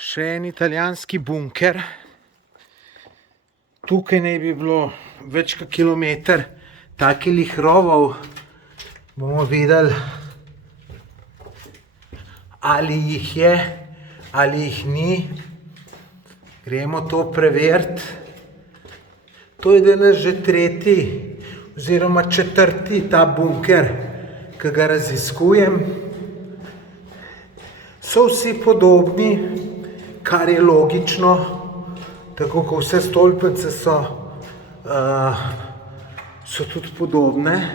Še en italijanski bunker. Tukaj naj bi bilo več kot kilometer takih rovov. Bomo videli, ali jih je, ali jih ni. Gremo to preveriti. To je danes že tretji oziroma četrti ta bunker, ki ga raziskujem. So vsi podobni, kar je logično, tako kot vse stolpnice so tudi podobne.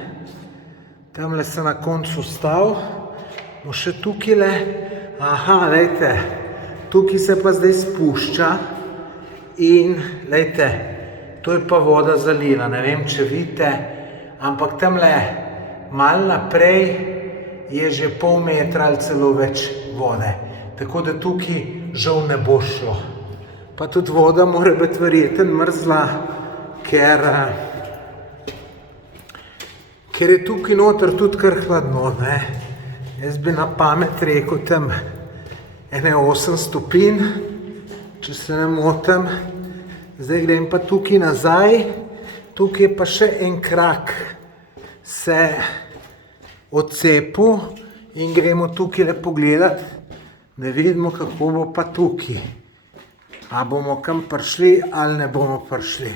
Tamle se na koncu ustavil, bo še tukajle. Aha, glejte, tukaj se pa zdaj spušča in glejte, to je pa voda zalila, ne vem, če vidite, ampak tamle malo naprej je že pol metra ali celo več vode. Tako da tukaj žal ne bo šlo. Pa tudi voda mora biti verjetno mrzla, ker je tukaj noter tudi kar hladno, ne. Jaz bi na pamet rekel tam ene 8 stopinj, če se ne motim. Zdaj grem pa tukaj nazaj, tukaj je pa še en krak se odcepil in gremo tukaj le pogledati, da vidimo, kako bo pa tukaj. A bomo kam prišli ali ne bomo prišli.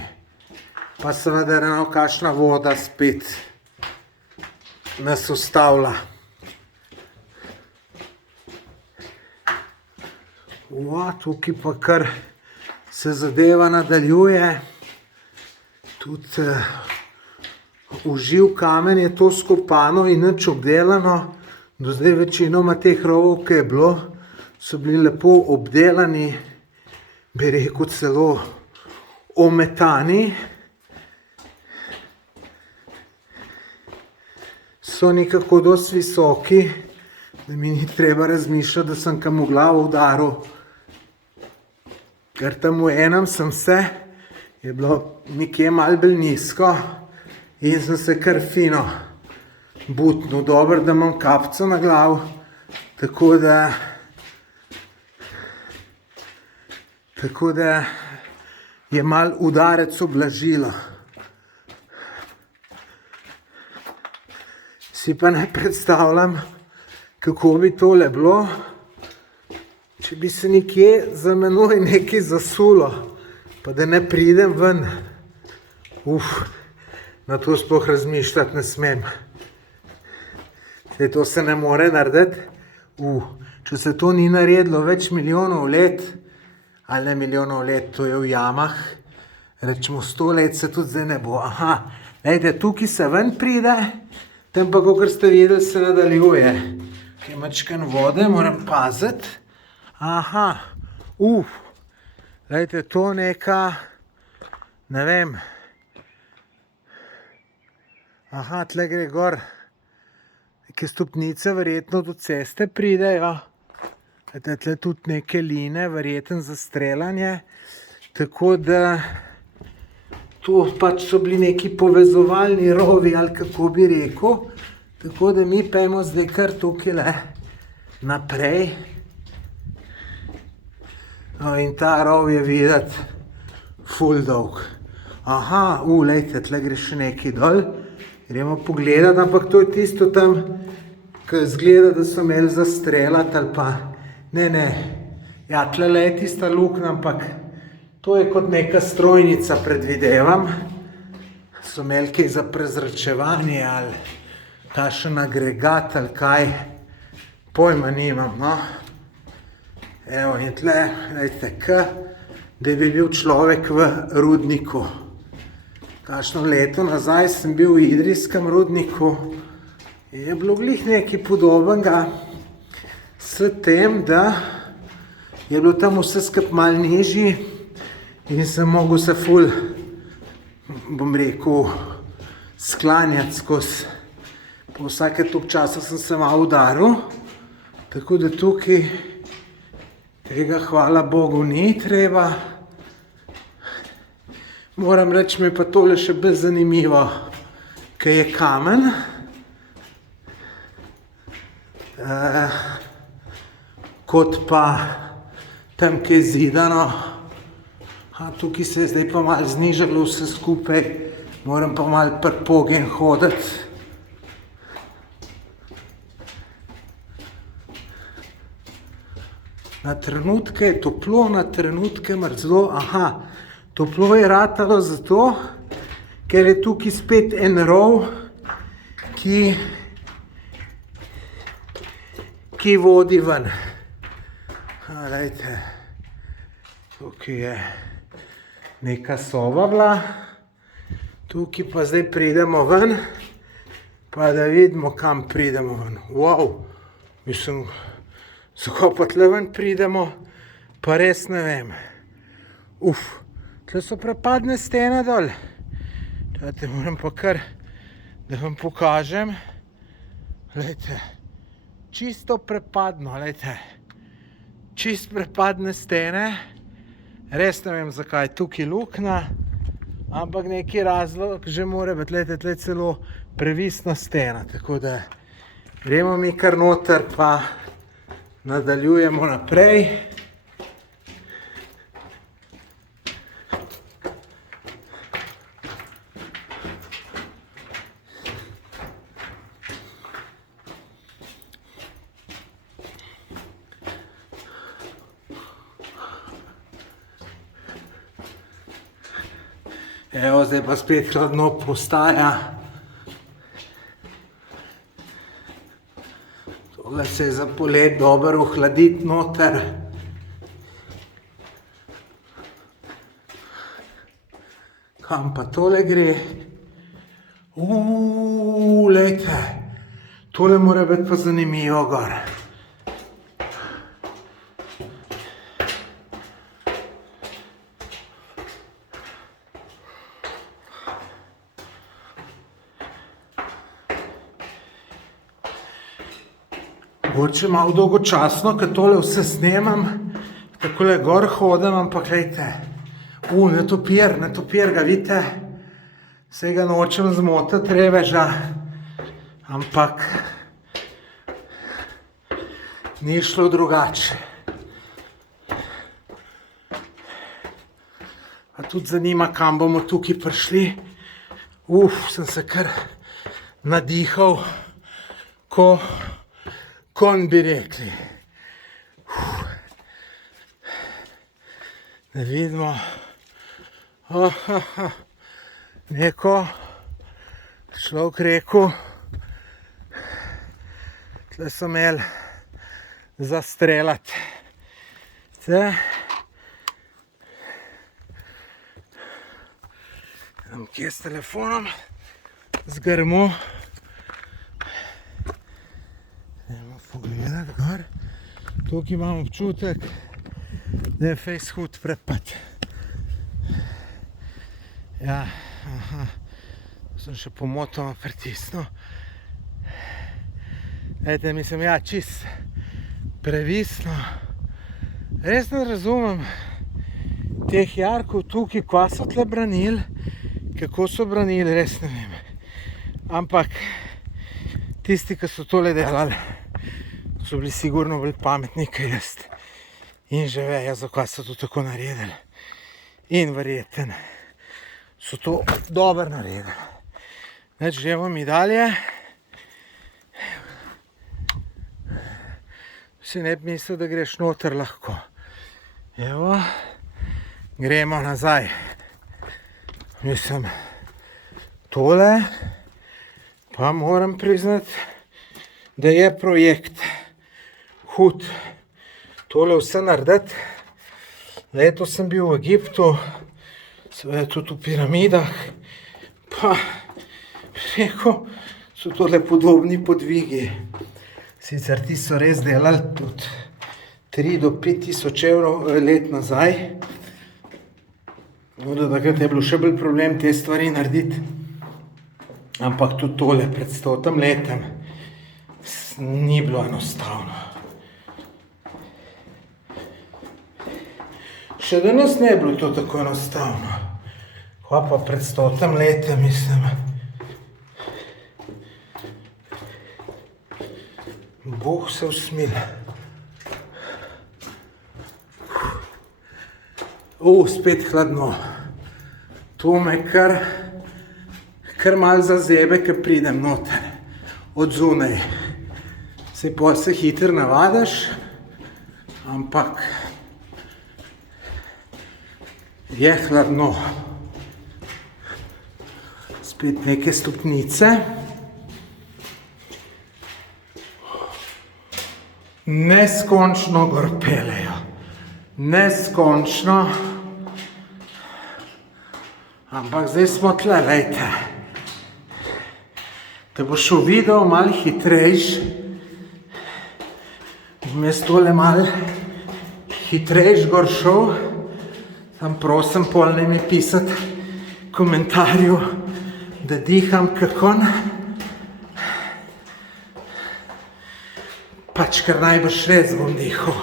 Pa seveda eno kakšna voda spet nas ustavlja. Tukaj pa kar se zadeva nadaljuje. Tudi uživ kamen je to skopano in nič obdelano. Do zdaj večinoma teh rovov, ki je bilo, so bili lepo obdelani, bi rekel celo ometani. So nekako dosti visoki, da mi ni treba razmišljati, da sem kam v glavo udaril. Ker tam v enem sem se, je bilo nekje malo bolj nizko in sem se kar fino butnil. Dobro, da imam kapico na glavi, tako da je malo udarec ublažilo. Si pa ne predstavljam, kako bi tole bilo, če bi se nekje za menoj nekaj zasulo, pa da ne pridem ven. Na to sploh razmišljati ne smem. To se ne more narediti. Če se to ni naredilo več milijonov let, ali ne milijonov let, to je v jamah, rečemo 100 let, se tudi zdaj ne bo. Aha, glejte, tukaj se ven pride, tam pa, kakor ste videli, se nadaljuje. Kaj mačkan vode, moram paziti. Aha, glejte, to neka, ne vem. Aha, tle gre gor. Neke stopnice verjetno do ceste pridejo. Glejte, tle tudi neke line, verjetno za streljanje. Tako da to pač so bili neki povezovalni rovi, ali kako bi rekel. Tako da mi pojmo zdaj kar tukaj le naprej. In ta rov je videti ful dolg. Aha, glejte, tle gre še nekaj dol. Gremo pogledati, ampak to je tisto tam, ki zgleda, da so imeli zastreljati ali pa. Ne. Ja, tle je tista luknja, ampak to je kot neka strojnica, predvidevam. So imeli kaj za prezračevanje ali kakšen agregat ali kaj. Pojma nimam, no. Evo, in tle, glejte, da bi bil človek v rudniku. Kakšno leto nazaj sem bil v idrijskem rudniku in je bilo glih nekaj podobnega s tem, da je bilo tam vse skupaj malo nižji in sem mogel se ful, bom rekel, sklanjati skozi. Po vsake toliko časa sem se malo udaril, tako da tukaj tega, hvala Bogu, ni treba. Moram reči, mi je pa tole še bolj zanimivo, ker je kamen. Kot pa tam, kje je zidano. Tukaj se je zdaj pa malo znižalo vse skupaj, moram pa malo prpogen hoditi. Na trenutke je toplo, na trenutke mrzlo. Toplo je ratalo zato, ker je tukaj spet en rov, ki vodi ven. Glejte, tukaj je neka soba bila, tukaj pa zdaj pridemo ven, pa da vidimo, kam pridemo ven. Mislim, zakaj pa tle ven pridemo, pa res ne vem. Tle so prepadne stene dol. Čakajte, moram pa kar, da vam pokažem. Glejte, čisto prepadno, glejte. Čist prepadne stene. Res ne vem, zakaj je tukaj luknja, ampak neki razlog že mora biti. Glejte, tle celo previsna stena, tako da gremo mi kar noter, pa nadaljujemo naprej. Evo, zdaj pa spet hladno postaja. Tole se je za polet dobro ohladiti noter. Kam pa tole gre? Lejte, tole mora biti pa zanimivo gor. Mogoče malo dolgočasno, ker tole vse snemam, takole gor hodim, ampak glejte, netopir ga vidite, saj ga nočem zmotiti reveža, ampak ni šlo drugače. Pa tudi zanima, kam bomo tukaj prišli. Sem se kar nadihal, konj bi rekli. Da vidimo. Neko človek rekel, tle so imeli zastrelati. Kje s telefonom zgrmo. Pogledati gor. Tukaj imam občutek, da je fejs hud prepad. Sem še pomotoma pritisnil. Glejte, mislim, čist previsno. Res ne razumem teh jarkov tukaj, kva so tle branili, kako so branili, res ne vem. Ampak tisti, ki so tole delali, so bili sigurno bolj pametni, kot jaz. In že vejo, zakaj so to tako naredili. In verjeten, so to dobro naredili. Gremo mi dalje. Si ne bi mislil, da greš noter lahko. Evo, gremo nazaj. Mislim, tole pa moram priznati, da je projekt hud. Tole vse narediti. Leto sem bil v Egiptu, seveda tudi v piramidah, pa rekel, so tole podobni podvigi. Sicer ti so res delali tudi 3 do 5 tisoč evrov let nazaj. Takrat je bilo še bolj problem te stvari narediti. Ampak tudi tole pred 100 letem ni bilo enostavno. Še danes ne je bilo to tako enostavno. Kva pa pred 100 letem, mislim. Bog se usmili. Spet hladno. To me kar malo zazebe, ko pridem noter od zunaj. Saj pol se hitro navadiš, ampak je hladno. Spet neke stopnice. Neskončno gor pelejo. Neskončno. Ampak zdaj smo tle, lejte. Da boš videl malo hitrejš. Vmes tole malo hitrejš gor šel. Tam prosim pol ne mi pisati komentarju, da diham kakon. Pač kar najbrž res bom dihal.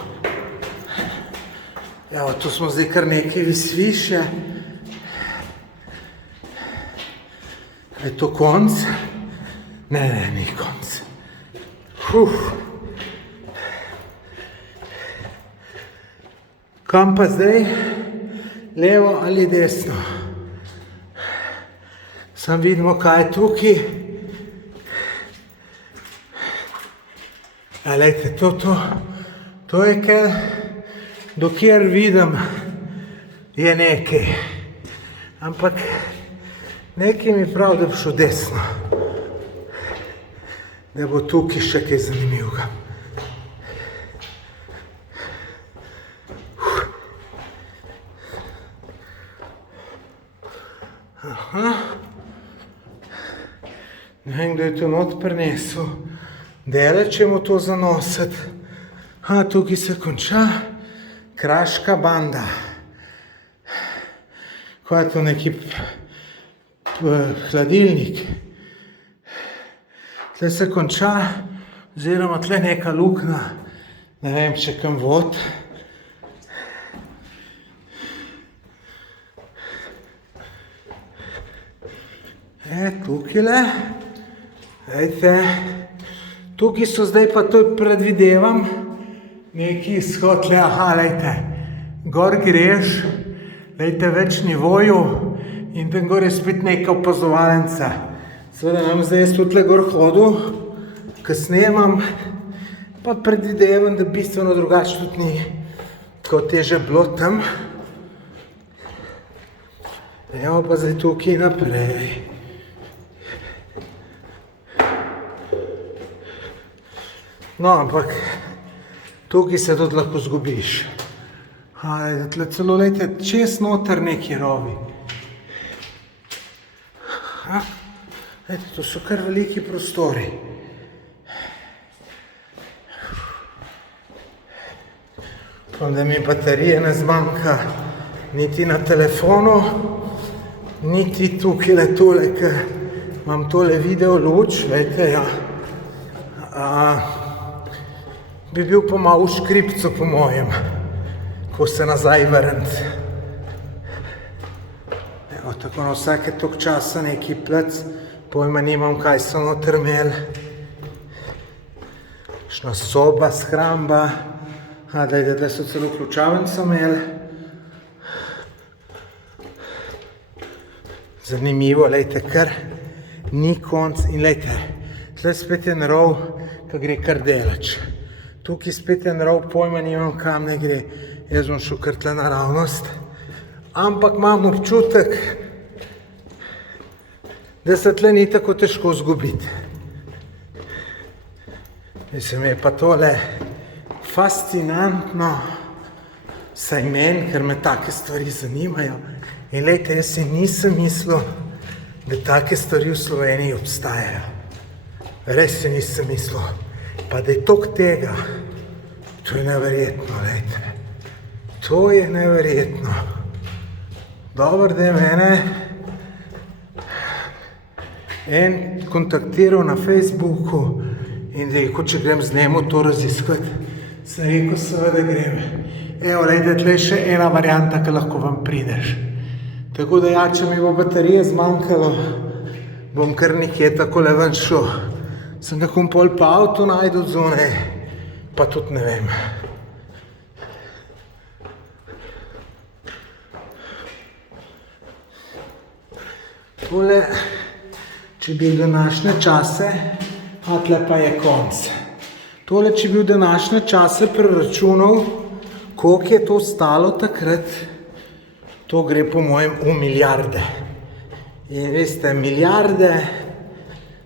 Evo, tu smo zdaj kar nekaj više. Je to konc? Ne, ni konc. Kam pa zdaj? Levo ali desno? Sam vidimo, kaj je tukaj. Lejte, to je kaj, dokjer vidim, je nekaj. Ampak nekaj mi prav, da bo šel desno. Da bo tukaj še kaj zanimivega. Ne vem, kdo je to not prinesel. Deleč je mu to zanositi. Tukaj se konča kraška banda. Kaj je to neki hladilnik? Tle se konča, oziroma tle neka luknja. Ne vem, če kam vod. Tukajle. Ejte. Tukaj so zdaj pa to predvidevam neki izhod, lejte, gor greš, lejte, več nivoju in tam gor je spet neka opazovalnica. Seveda nam zdaj jaz tukaj gor hodil, ko snemam, pa predvidevam, da bistveno drugače tudi ni, kot je že bilo tam. Evo pa zdaj tukaj naprej. No, ampak tukaj se tudi lahko zgubiš. Tle celo, lejte, čez noter neki rovi. Lejte, to so kar veliki prostori. Upam, da mi baterije ne zmanjka niti na telefonu, niti tukaj tole, ker imam tole video luč, lejte, ja. Bi bil pa malo v škripcu po mojem, ko se nazaj vrniti. Evo, tako na vsake toliko časa neki plec, pojma nimam, kaj so noter imeli. Šna soba, shramba, da so celo ključavnico imeli. Zanimivo, lejte, kar ni konc in lejte, tle spet en rov, ki gre kar deleč. Tukaj spet en rov, pojma nimam, kam ne gre. Jaz bom šel kar tle naravnost. Ampak imam občutek, da se tle ni tako težko zgubiti. Mislim, je pa tole fascinantno, saj meni, ker me take stvari zanimajo. In lejte, jaz si nisem mislil, da take stvari v Sloveniji obstajajo. Res si nisem mislil. Pa da je toliko tega, to je neverjetno, lejte. To je neverjetno. Dobro, da je mene en kontaktiral na Facebooku in rekel, če grem z njemu to raziskati. Sem rekel, seveda grem. Evo, lejte, tle je še ena varianta, ki lahko vam prideš. Tako da ja, če mi bo baterije zmanjkalo, bom kar nekje takole ven šel. Sem nekom pol pa avto najdel zunaj, pa tudi ne vem. Tole, če bi v današnje čase, a tle pa je konc. Tole, če bi v današnje čase preračunal, koliko je to stalo takrat, to gre po mojem v milijarde. In veste, milijarde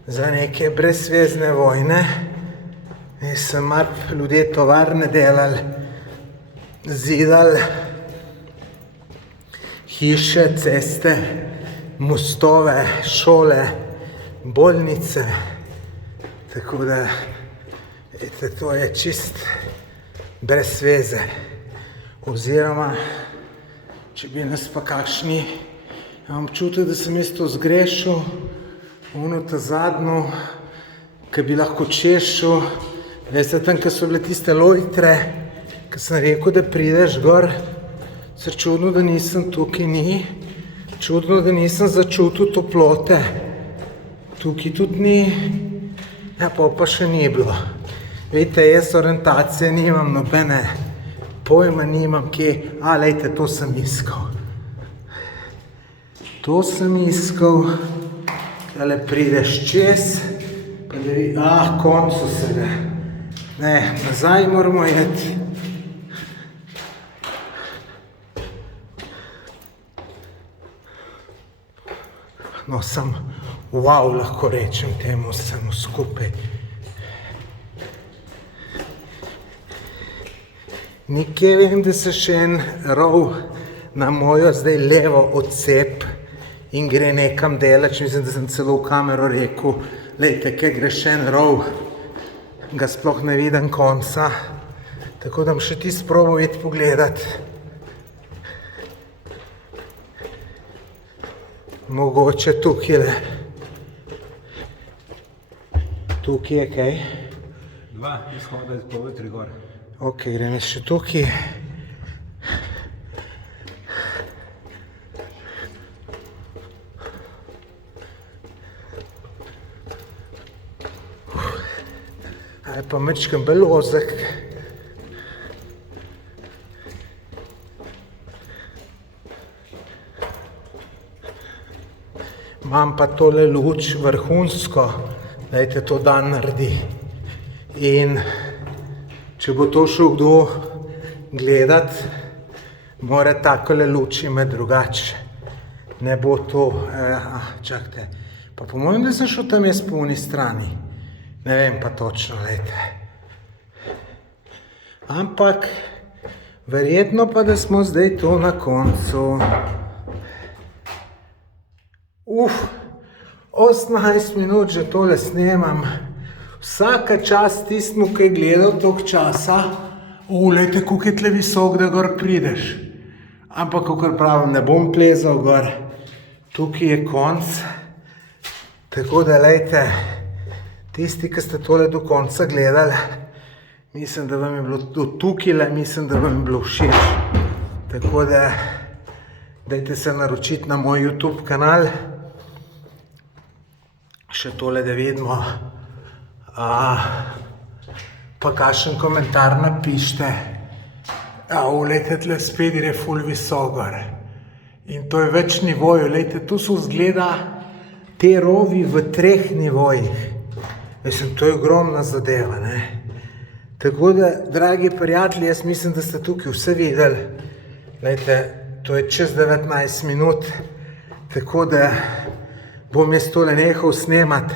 za neke brezvezne vojne, mislim, mar ljudje tovarne delali, zidali, hiše, ceste, mostove, šole, bolnice, tako da, veste, to je čist brez veze. Oziroma, če bi nas pa kakšni, imam občutek, da sem jaz to zgrešil, ono ta zadnjo, ki bi lahko češil, veste, tam, ko so bile tiste lojtre, ko sem rekel, da prideš gor, se čudno, da nisem tukaj ni, čudno, da nisem začutil toplote, tukaj tudi ni, ja, pa še ni bilo. Veste, jaz orientacije nimam, nobene pojma nimam, kje, lejte, to sem iskal. To sem iskal, tale prideš čez, pa da vi, koncu se ga. Ne, nazaj moramo jeti. No, sem wow, lahko rečem temu vsemu skupaj. Nekje vem, da se še en rov na mojo zdaj levo odsep in gre nekam delač. Mislim, da sem celo v kamero rekel, lejte, kaj gre še en rov, ga sploh ne vidim konca. Tako da bom še ti sprobal iti pogledat. Mogoče tukaj. Tukaj je kaj? Dva izhoda iz povetri gor. Ok, grem še tukaj. Ali pa mečkam bolj ozek. Imam pa tole luč vrhunsko, dajte to dan naredi. In če bo to šel kdo gledat, mora takole luči imeti drugače. Ne bo to, čakajte, pa po mojem, da sem šel tam jaz po oni strani. Ne vem pa točno, lejte. Ampak, verjetno pa, da smo zdaj to na koncu. 18 minut že tole snemam. Vsaka čast tistmu, ki je gledal toliko časa, lejte, koliko je tle visok, da gor prideš. Ampak, kakor pravim, ne bom plezal gor. Tukaj je konc. Tako da, lejte, tisti, ki ste tole do konca gledali, mislim, da vam je bilo do tukajle, mislim, da vam je bilo všeč. Tako da, dajte se naročiti na moj YouTube kanal. Še tole, da vidimo. Pa kakšen komentar napište. Lejte, tle spet gre ful visok gor. In to je več nivojev. Lejte, tu so zgleda te rovi v 3 nivojih. Mislim, to je ogromna zadeva, ne. Tako da, dragi prijatelji, jaz mislim, da ste tukaj vse videli. Lejte, to je čez 19 minut. Tako da bom jaz tole nehal snemati.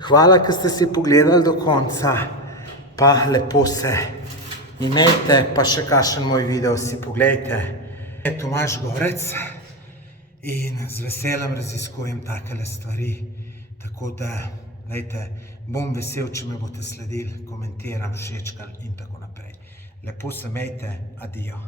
Hvala, ker ste si pogledali do konca, pa lepo se imejte, pa še kakšen moj video si pogledajte. Je Tomaž Gorec in z veseljem raziskujem takele stvari, tako da, lejte, bom vesel, če me boste sledili, komentiram, všečkali in tako naprej. Lepo se imejte, adijo.